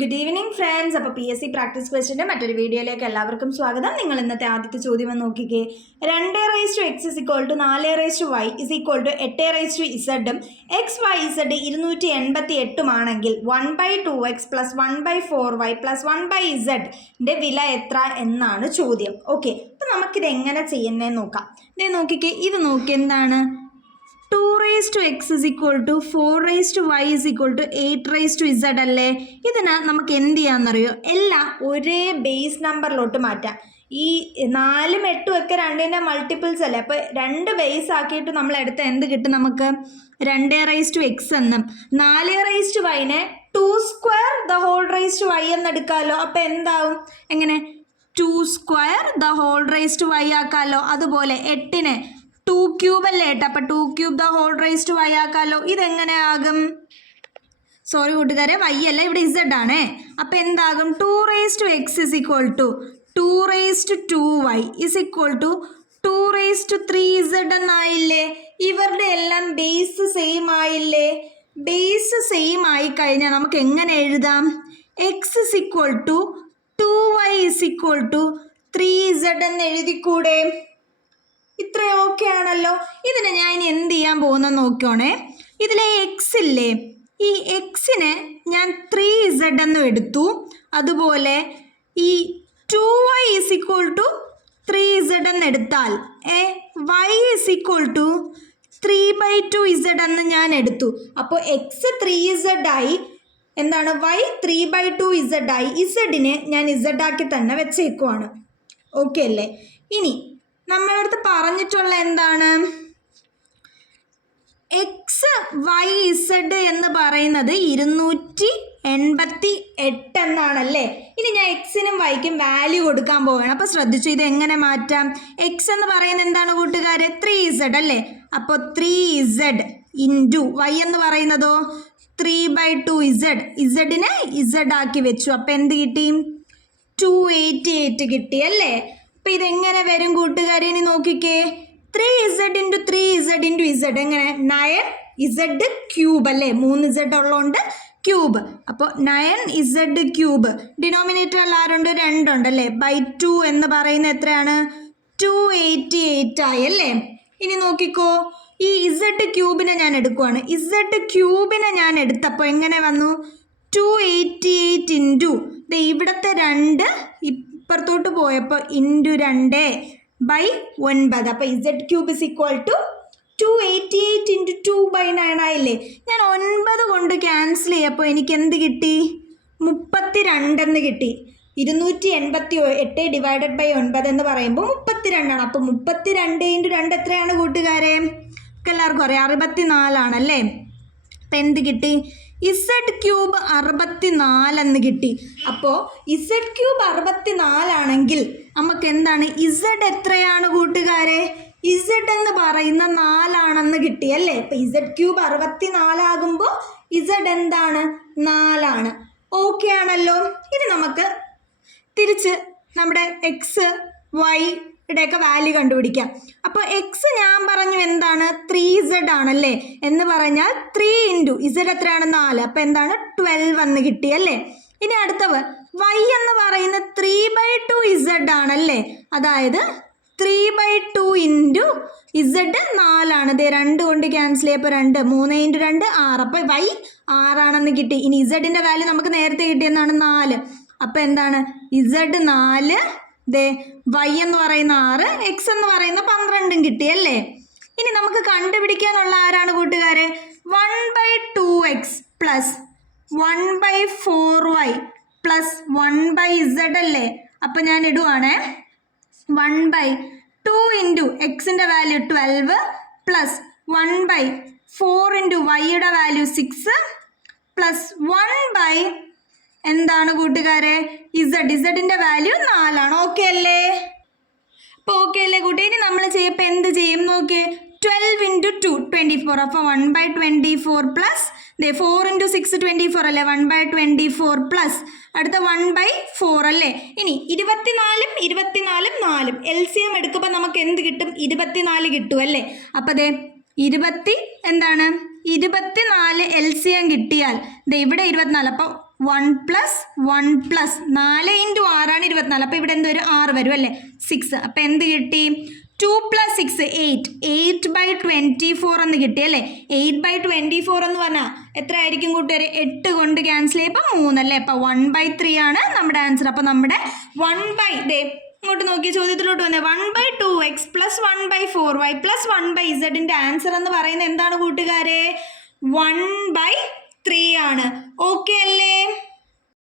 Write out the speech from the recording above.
Good evening friends. അപ്പോൾ PSC practice ക്വസ്റ്റിൻ്റെ മറ്റൊരു വീഡിയോയിലേക്ക് എല്ലാവർക്കും സ്വാഗതം. നിങ്ങൾ ഇന്നത്തെ ആദ്യത്തെ ചോദ്യം നോക്കിക്കേ. 2x = 4y = 8z X Y Z 288 ആണെങ്കിൽ 1/2x + 1/4y + 1/zന്റെ വില എത്ര എന്നാണ് ചോദ്യം. ഓക്കെ, അപ്പോൾ നമുക്കിത് എങ്ങനെ ചെയ്യുന്നതെന്ന് നോക്കാം. ഇത് നോക്കിക്കേ, ഇത് നോക്കി എന്താണ് 2x = 4y = 8z അല്ലേ. ഇതിന് നമുക്ക് എന്ത് ചെയ്യാമെന്നറിയോ, എല്ലാം ഒരേ ബേസ് നമ്പറിലോട്ട് മാറ്റാം. ഈ 4ഉം 8ഉം ഒക്കെ 2ൻ്റെ മൾട്ടിപ്പിൾസ് അല്ലേ. അപ്പോൾ 2 ബേസ് ആക്കിയിട്ട് നമ്മൾ എടുത്ത എന്ത് കിട്ടും നമുക്ക്? 2x എന്നും 4y-നെ 2² എന്നെടുക്കാമല്ലോ. അപ്പോൾ എന്താവും? എങ്ങനെ 2² ആക്കാമല്ലോ. അതുപോലെ 8നെ 2³ അല്ലേ ഏട്ടാ, അപ്പം 2³ ആക്കാമല്ലോ. ഇതെങ്ങനെ ആകും? സോറി കൂട്ടുകാരെ, y അല്ല, ഇവിടെ z ആണേ. അപ്പം എന്താകും? 2x = 2/2y = 2/3z എന്നായില്ലേ. ഇവരുടെ എല്ലാം ബേസ് സെയിം ആയില്ലേ. ബേസ് സെയിം ആയി കഴിഞ്ഞാൽ നമുക്ക് എങ്ങനെ എഴുതാം? x = 2y = 3z എന്ന് എഴുതിക്കൂടെ? ഇത്ര ഓക്കെ ആണല്ലോ. ഇതിനെ ഞാൻ ഇനി എന്ത് ചെയ്യാൻ പോകുന്ന നോക്കണേ. ഇതിലെ എക്സ് ഇല്ലേ, ഈ എക്സിനെ ഞാൻ 3z എന്നും എടുത്തു. അതുപോലെ ഈ 2y = 3z എന്നെടുത്താൽ y = 3/2z എന്ന് ഞാൻ എടുത്തു. അപ്പോൾ എക്സ് 3z ആയി, എന്താണ് y 3/2z ആയി. ഇസഡിനെ ഞാൻ z ആക്കി തന്നെ വെച്ചേക്കുവാണ്. ഓക്കെ അല്ലേ? ഇനി നമ്മളടുത്ത് പറഞ്ഞിട്ടുള്ള എന്താണ്? എക്സ് വൈ ഇസഡ് എന്ന് പറയുന്നത് 288 എന്നാണല്ലേ. ഇനി ഞാൻ എക്സിനും വൈക്കും വാല്യൂ കൊടുക്കാൻ പോവുകയാണ്. അപ്പോൾ ശ്രദ്ധിച്ചു, ഇത് എങ്ങനെ മാറ്റാം? എക്സ് എന്ന് പറയുന്നത് എന്താണ് കൂട്ടുകാരെ? 3z അല്ലേ. അപ്പോൾ 3z ഇൻറ്റു വൈ എന്ന് പറയുന്നതോ 3/2z. ഇസഡിനെ z ആക്കി വെച്ചു. അപ്പോൾ എന്ത് കിട്ടി? 288 കിട്ടി അല്ലേ. അപ്പോൾ ഇതെങ്ങനെ വരും കൂട്ടുകാരെ? ഇനി നോക്കിക്കേ, 3z × 3z × z എങ്ങനെ? 9z³ അല്ലേ. 3z ഉള്ളതുകൊണ്ട് ക്യൂബ്. അപ്പോൾ 9z³ ഡിനോമിനേറ്ററിൽ ആരുണ്ട്? 2 ഉണ്ടല്ലേ. /2 എന്ന് പറയുന്നത് എത്രയാണ്? 288 ആയി അല്ലേ. ഇനി നോക്കിക്കോ, ഈ z³ ഞാൻ എടുക്കുവാണ്. z³ ഞാൻ എടുത്തപ്പോൾ എങ്ങനെ വന്നു? 288 ഇൻറ്റു ഇവിടുത്തെ 2 ഇപ്പുറത്തോട്ട് പോയപ്പോൾ ഇൻറ്റു 2/9. അപ്പോൾ z³ = 288 × 2/9 ആയില്ലേ. ഞാൻ 9 കൊണ്ട് ക്യാൻസൽ ചെയ്യപ്പോൾ എനിക്ക് എന്ത് കിട്ടി? 32 എന്ന് കിട്ടി. 288 ഡിവൈഡഡ് ബൈ 9 എന്ന് പറയുമ്പോൾ 32 ആണ്. അപ്പോൾ 32 × 2 എത്രയാണ് കൂട്ടുകാരെ? എല്ലാവർക്കും അറിയാം, 64 ആണല്ലേ. അപ്പം എന്ത് കിട്ടി? z³ 64 എന്ന് കിട്ടി. അപ്പോൾ z³ 64 ആണെങ്കിൽ നമുക്ക് എന്താണ്? z എത്രയാണ് കൂട്ടുകാരെ? z എന്ന് പറയുന്ന 4 ആണെന്ന് കിട്ടി അല്ലേ. അപ്പോൾ z³ 64 ആകുമ്പോൾ z എന്താണ്? 4 ആണ്. ഓക്കെ ആണല്ലോ. ഇനി നമുക്ക് തിരിച്ച് നമ്മുടെ എക്സ് വൈ യുടെയൊക്കെ വാല്യൂ കണ്ടുപിടിക്കാം. അപ്പോൾ എക്സ് ഞാൻ പറഞ്ഞു എന്താണ്? 3z ആണല്ലേ. എന്ന് പറഞ്ഞാൽ 3 ഇൻറ്റു z എത്രയാണ്? 4. അപ്പോൾ എന്താണ്? 12 എന്ന് കിട്ടി അല്ലേ. ഇനി അടുത്തത് y എന്ന് പറയുന്നത് 3/2z ആണല്ലേ. അതായത് 3/2 ഇൻറ്റു z 4 ആണ്. ദേ 2 കൊണ്ട് ക്യാൻസൽ ചെയ്യപ്പോൾ 2, 3 × 2 6. അപ്പോൾ y 6 ആണെന്ന് കിട്ടി. ഇനി z-ൻ്റെ വാല്യൂ നമുക്ക് നേരത്തെ കിട്ടിയെന്നാണ് 4. അപ്പോൾ എന്താണ്? z 4, ദേ y എന്ന് പറയുന്ന 6, x എന്ന് പറയുന്ന 12 കിട്ടിയല്ലേ. ഇനി നമുക്ക് കണ്ടുപിടിക്കാനുള്ള ആരാണ് കൂട്ടുകാരെ? 1/2x + 1/4y + 1/z അല്ലേ. അപ്പം ഞാൻ ഇടുവാണേ, 1/2 ഇൻറ്റു എക്സിൻ്റെ വാല്യൂ 12 + 1/4 ഇൻറ്റു വൈയുടെ വാല്യൂ 6 + 1/ എന്താണ് കൂട്ടുകാരെ? z-ൻ്റെ വാല്യൂ 4 ആണ്. ഓക്കെ അല്ലേ? അപ്പോൾ ഓക്കെ അല്ലേ കൂട്ടി? ഇനി നമ്മൾ ചെയ്യപ്പോൾ എന്ത് ചെയ്യും നോക്കിയേ. 12 × 2 24. അപ്പോൾ 1/24 പ്ലസ് 4 × 6 24 അല്ലേ. 1/24 പ്ലസ് അടുത്ത 1/4 അല്ലേ. ഇനി 24ഉം 24ഉം 4ഉം LCM എടുക്കുമ്പോൾ നമുക്ക് എന്ത് കിട്ടും? 24 കിട്ടും അല്ലേ. അപ്പോൾ ദേ 24 LCM കിട്ടിയാൽ ഇവിടെ 24. അപ്പോൾ 1 പ്ലസ് 1 പ്ലസ് 4 ഇൻറ്റു 6 24. അപ്പോൾ ഇവിടെ എന്ത് വരും? 6 വരും അല്ലേ? 6. അപ്പോൾ എന്ത് കിട്ടി? 2 പ്ലസ് 6 8. 8/24 എന്ന് കിട്ടി അല്ലേ? 8/24 എന്ന് പറഞ്ഞാൽ എത്ര ആയിരിക്കും കൂട്ടുകാർ? 8 കൊണ്ട് ക്യാൻസൽ ചെയ്യുമ്പോൾ 3 അല്ലേ? അപ്പോൾ 1/3 ആണ് നമ്മുടെ ആൻസർ. അപ്പോൾ നമ്മുടെ 1/, ഇങ്ങോട്ട് നോക്കി ചോദ്യത്തിലോട്ട് വന്നേ, 1/2x plus 1/4y plus 1/z answer എന്ന് പറയുന്നത് എന്താണ് കൂട്ടുകാരെ? 1/3 ആണ്. ഓക്കെ അല്ലേ?